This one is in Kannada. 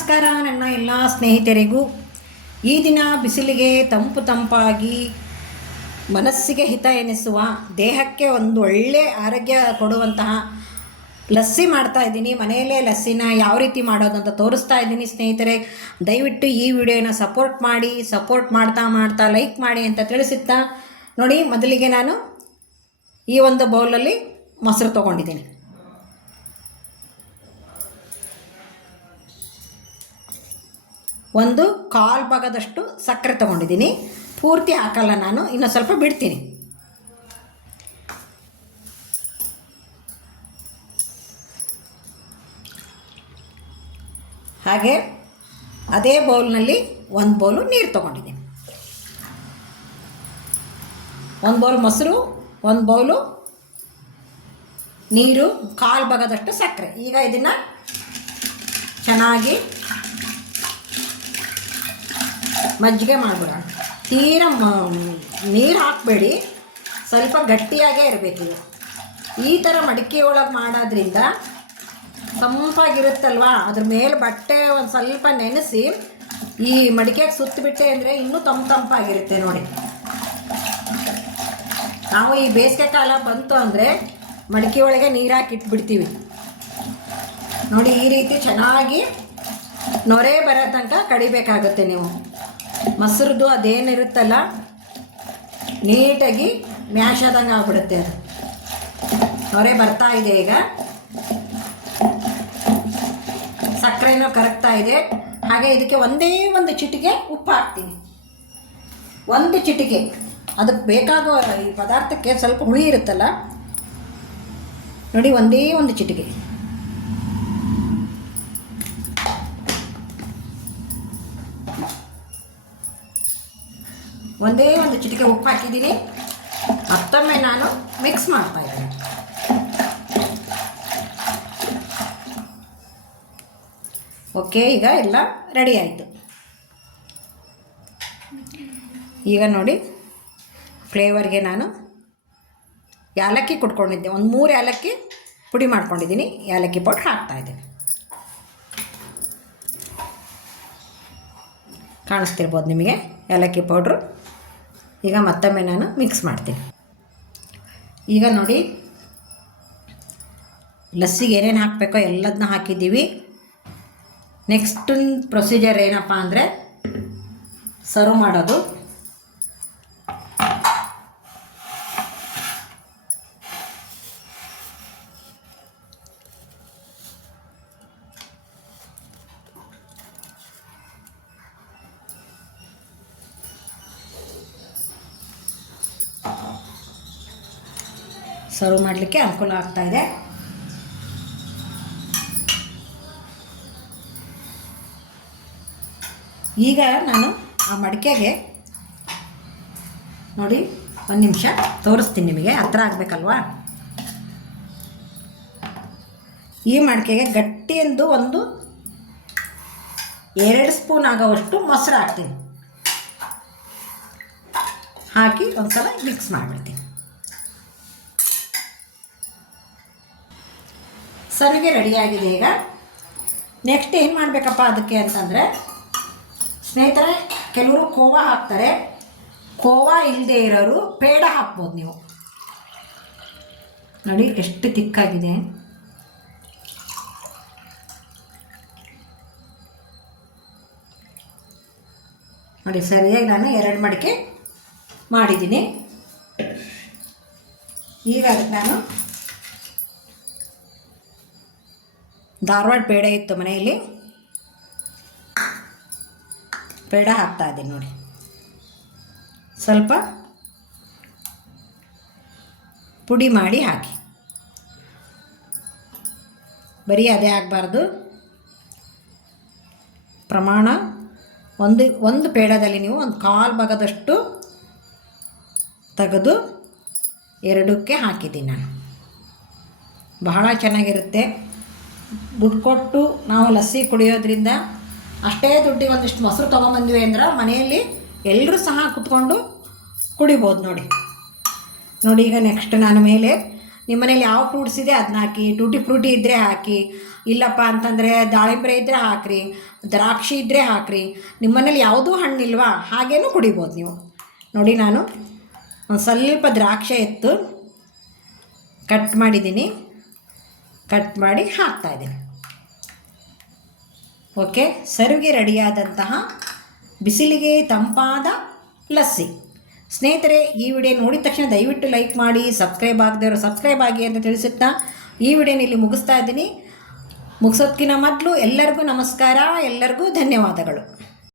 ನಮಸ್ಕಾರ. ನನ್ನ ಎಲ್ಲ ಸ್ನೇಹಿತರಿಗೂ ಈ ದಿನ ಬಿಸಿಲಿಗೆ ತಂಪು ತಂಪಾಗಿ ಮನಸ್ಸಿಗೆ ಹಿತ ಎನಿಸುವ, ದೇಹಕ್ಕೆ ಒಂದು ಒಳ್ಳೆಯ ಆರೋಗ್ಯ ಕೊಡುವಂತಹ ಲಸ್ಸಿ ಮಾಡ್ತಾ ಇದ್ದೀನಿ. ಮನೆಯಲ್ಲೇ ಲಸ್ಸಿನ ಯಾವ ರೀತಿ ಮಾಡೋದು ಅಂತ ತೋರಿಸ್ತಾ ಇದ್ದೀನಿ ಸ್ನೇಹಿತರೆ. ದಯವಿಟ್ಟು ಈ ವಿಡಿಯೋನ ಸಪೋರ್ಟ್ ಮಾಡಿ, ಸಪೋರ್ಟ್ ಮಾಡ್ತಾ ಮಾಡ್ತಾ ಲೈಕ್ ಮಾಡಿ ಅಂತ ತಿಳಿಸುತ್ತಾ ನೋಡಿ, ಮೊದಲಿಗೆ ನಾನು ಈ ಒಂದು ಬೌಲಲ್ಲಿ ಮೊಸರು ತೊಗೊಂಡಿದ್ದೀನಿ. ಒಂದು ಕಾಲು ಭಾಗದಷ್ಟು ಸಕ್ಕರೆ ತೊಗೊಂಡಿದ್ದೀನಿ. ಪೂರ್ತಿ ಹಾಕಲ್ಲ ನಾನು, ಇನ್ನು ಸ್ವಲ್ಪ ಬಿಡ್ತೀನಿ. ಹಾಗೆ ಅದೇ ಬೌಲ್ನಲ್ಲಿ ಒಂದು ಬೌಲು ನೀರು ತೊಗೊಂಡಿದ್ದೀನಿ. ಒಂದು ಬೌಲ್ ಮೊಸರು, ಒಂದು ಬೌಲು ನೀರು, ಕಾಲು ಭಾಗದಷ್ಟು ಸಕ್ಕರೆ. ಈಗ ಇದನ್ನು ಚೆನ್ನಾಗಿ ಮಜ್ಜಿಗೆ ಮಾಡ್ಬಿಡೋಣ ತೀರ ನೀರು ಹಾಕಬೇಡಿ. ಸ್ವಲ್ಪ ಗಟ್ಟಿಯಾಗೇ ಇರಬೇಕು ಈ ಥರ ಮಡಿಕೆ ಒಳಗೆ ಮಾಡೋದ್ರಿಂದ ತಂಪಾಗಿರುತ್ತಲ್ವ ಅದ್ರ ಮೇಲೆ ಬಟ್ಟೆ ಒಂದು ಸ್ವಲ್ಪ ನೆನೆಸಿ ಈ ಮಡಿಕೆಗೆ ಸುತ್ತಬಿಟ್ಟೆ ಅಂದರೆ ಇನ್ನೂ ತಂಪು ತಂಪಾಗಿರುತ್ತೆ ನೋಡಿ. ನಾವು ಈ ಬೇಸಿಗೆ ಕಾಲ ಬಂತು ಅಂದರೆ ಮಡಿಕೆ ಒಳಗೆ ನೀರು ಹಾಕಿ ಇಟ್ಬಿಡ್ತೀವಿ. ನೋಡಿ ಈ ರೀತಿ ಚೆನ್ನಾಗಿ ನೊರೆ ಬರೋ ತನಕ ಕಡಿಬೇಕಾಗುತ್ತೆ ನೀವು. ಮೊಸರದು ಅದೇನಿರುತ್ತಲ್ಲ, ನೀಟಾಗಿ ಮ್ಯಾಶ್ ಆದಂಗೆ ಆಗ್ಬಿಡುತ್ತೆ ಅದು. ಅವರೇ ಬರ್ತಾ ಇದೆ ಈಗ. ಸಕ್ಕರೆನೂ ಕರಗ್ತಾ ಇದೆ. ಹಾಗೆ ಇದಕ್ಕೆ ಒಂದೇ ಒಂದು ಚಿಟಿಕೆ ಉಪ್ಪು ಹಾಕ್ತೀನಿ. ಒಂದು ಚಿಟಿಕೆ. ಅದಕ್ಕೆ ಬೇಕಾಗೋ ಈ ಪದಾರ್ಥಕ್ಕೆ ಸ್ವಲ್ಪ ಹುಳಿ ಇರುತ್ತಲ್ಲ. ನೋಡಿ, ಒಂದೇ ಒಂದು ಚಿಟಿಕೆ. ಒಂದೇ ಒಂದು ಚಿಟಿಕೆ ಉಪ್ಪು ಹಾಕಿದ್ದೀನಿ. ಮತ್ತೊಮ್ಮೆ ನಾನು ಮಿಕ್ಸ್ ಮಾಡ್ತಾ ಇದ್ದೀನಿ. ಓಕೆ ಈಗ ಎಲ್ಲ ರೆಡಿ ಆಯಿತು. ಈಗ ನೋಡಿ ಫ್ಲೇವರ್ಗೆ ನಾನು ಏಲಕ್ಕಿ ಕುಟ್ಕೊಂಡಿದ್ದೆ. ಒಂದು ಮೂರು ಏಲಕ್ಕಿ ಪುಡಿ ಮಾಡ್ಕೊಂಡಿದ್ದೀನಿ. ಏಲಕ್ಕಿ ಪೌಡ್ರ್ ಹಾಕ್ತಾಯಿದ್ದೀನಿ ಕಾಣಿಸ್ತಿರ್ಬೋದು ನಿಮಗೆ? ಏಲಕ್ಕಿ ಪೌಡ್ರು ಈಗ ಮತ್ತೊಮ್ಮೆ ನಾನು ಮಿಕ್ಸ್ ಮಾಡ್ತೀನಿ. ಈಗ ನೋಡಿ, ಲಸ್ಸಿಗೆ ಏನೇನು ಹಾಕಬೇಕೋ ಎಲ್ಲದನ್ನ ಹಾಕಿದ್ದೀವಿ. ನೆಕ್ಸ್ಟ್ ಪ್ರೊಸೀಜರ್ ಏನಪ್ಪ ಅಂದರೆ ಸರ್ವ್ ಮಾಡೋದು. ಸರ್ವ್ ಮಾಡಲಿಕ್ಕೆ ಅನುಕೂಲ ಆಗ್ತಾಯಿದೆ ಈಗ ನಾನು ಆ ಮಡಿಕೆಗೆ ನೋಡಿ, ಒಂದು ನಿಮಿಷ ತೋರಿಸ್ತೀನಿ ನಿಮಗೆ, ಹತ್ರ ಆಗಬೇಕಲ್ವಾ? ಈ ಮಡಿಕೆಗೆ ಗಟ್ಟಿಯಂದು ಒಂದು ಎರಡು ಸ್ಪೂನ್ ಆಗೋವಷ್ಟು ಮೊಸರು ಹಾಕ್ತೀನಿ. ಹಾಕಿ ಒಂದು ಸಲ ಮಿಕ್ಸ್ ಮಾಡಿಬಿಡ್ತೀನಿ. ಸರಿಗೆ ರೆಡಿಯಾಗಿದೆ ಈಗ. ನೆಕ್ಸ್ಟ್ ಏನು ಮಾಡಬೇಕಪ್ಪ ಅದಕ್ಕೆ ಅಂತಂದರೆ, ಸ್ನೇಹಿತರೆ, ಕೆಲವರು ಕೋವಾ ಹಾಕ್ತಾರೆ. ಕೋವಾ ಇಲ್ಲದೆ ಇರೋರು ಪೇಡ ಹಾಕ್ಬೋದು ನೀವು. ನೋಡಿ, ಎಷ್ಟು ತಿಕ್ಕಾಗಿದೆ. ನೋಡಿ ಸರಿಯಾಗಿ ನಾನು ಎರಡು ಮಡಿಕೆ ಮಾಡಿದ್ದೀನಿ. ಈಗ ಅದಕ್ಕೆ ನಾನು ಧಾರವಾಡ ಪೇಡ ಇತ್ತು ಮನೆಯಲ್ಲಿ. ಪೇಡ ಹಾಕ್ತಾ ಇದ್ದೀನಿ ನೋಡಿ. ಸ್ವಲ್ಪ ಪುಡಿ ಮಾಡಿ ಹಾಕಿ. ಬರೀ ಅದೇ ಆಗಬಾರ್ದು. ಪ್ರಮಾಣ ಒಂದು ಒಂದು ಪೇಡದಲ್ಲಿ ನೀವು ಒಂದು ಕಾಲು ಭಾಗದಷ್ಟು ತೆಗೆದು ಎರಡಕ್ಕೆ ಹಾಕಿದ್ದೀನಿ ನಾನು. ಬಹಳ ಚೆನ್ನಾಗಿರುತ್ತೆ. ದುಡ್ಡು ಕೊಟ್ಟು ನಾವು ಲಸ್ಸಿ ಕುಡಿಯೋದ್ರಿಂದ ಅಷ್ಟೇ ದುಡ್ಡಿಗೆ ಒಂದಿಷ್ಟು ಮೊಸರು ತೊಗೊಂಬಂದ್ವಿ ಅಂದ್ರೆ ಮನೆಯಲ್ಲಿ ಎಲ್ಲರೂ ಸಹ ಕುತ್ಕೊಂಡು ಕುಡಿಬೋದು ನೋಡಿ. ನೋಡಿ ಈಗ ನೆಕ್ಸ್ಟ್ ನಾನು ಮೇಲೆ ನಿಮ್ಮ ಮನೇಲಿ ಯಾವ ಫ್ರೂಟ್ಸ್ ಇದೆ ಅದನ್ನ ಹಾಕಿ ಟೂಟಿ ಫ್ರೂಟಿ ಇದ್ದರೆ ಹಾಕಿ, ಇಲ್ಲಪ್ಪ ಅಂತಂದರೆ ದಾಳಿಂಬೆ ಇದ್ದರೆ ಹಾಕ್ರಿ, ದ್ರಾಕ್ಷಿ ಇದ್ದರೆ ಹಾಕ್ರಿ ನಿಮ್ಮನೇಲಿ ಯಾವುದೂ ಹಣ್ಣಿಲ್ವಾ ಹಾಗೇನೂ ಕುಡಿಬೋದು ನೀವು. ನೋಡಿ ನಾನು ಒಂದು ಸ್ವಲ್ಪ ದ್ರಾಕ್ಷಿ ಎತ್ತು ಕಟ್ ಮಾಡಿದ್ದೀನಿ. ಕಟ್ ಮಾಡಿ ಹಾಕ್ತಾಯಿದ್ದೀನಿ ಓಕೆ, ಸರಿಗೆ ರೆಡಿಯಾದಂತಹ ಬಿಸಿಲಿಗೆ ತಂಪಾದ ಲಸ್ಸಿ. ಸ್ನೇಹಿತರೆ, ಈ ವಿಡಿಯೋ ನೋಡಿದ ತಕ್ಷಣ ದಯವಿಟ್ಟು ಲೈಕ್ ಮಾಡಿ, ಸಬ್ಸ್ಕ್ರೈಬ್ ಆಗದೇ ಸಬ್ಸ್ಕ್ರೈಬ್ ಆಗಿ ಅಂತ ತಿಳಿಸುತ್ತಾ ಈ ವಿಡಿಯೋನ ಇಲ್ಲಿ ಮುಗಿಸ್ತಾ ಇದ್ದೀನಿ. ಮುಗಿಸೋದಕ್ಕಿಂತ ಮೊದಲು ಎಲ್ಲರಿಗೂ ನಮಸ್ಕಾರ, ಎಲ್ಲರಿಗೂ ಧನ್ಯವಾದಗಳು.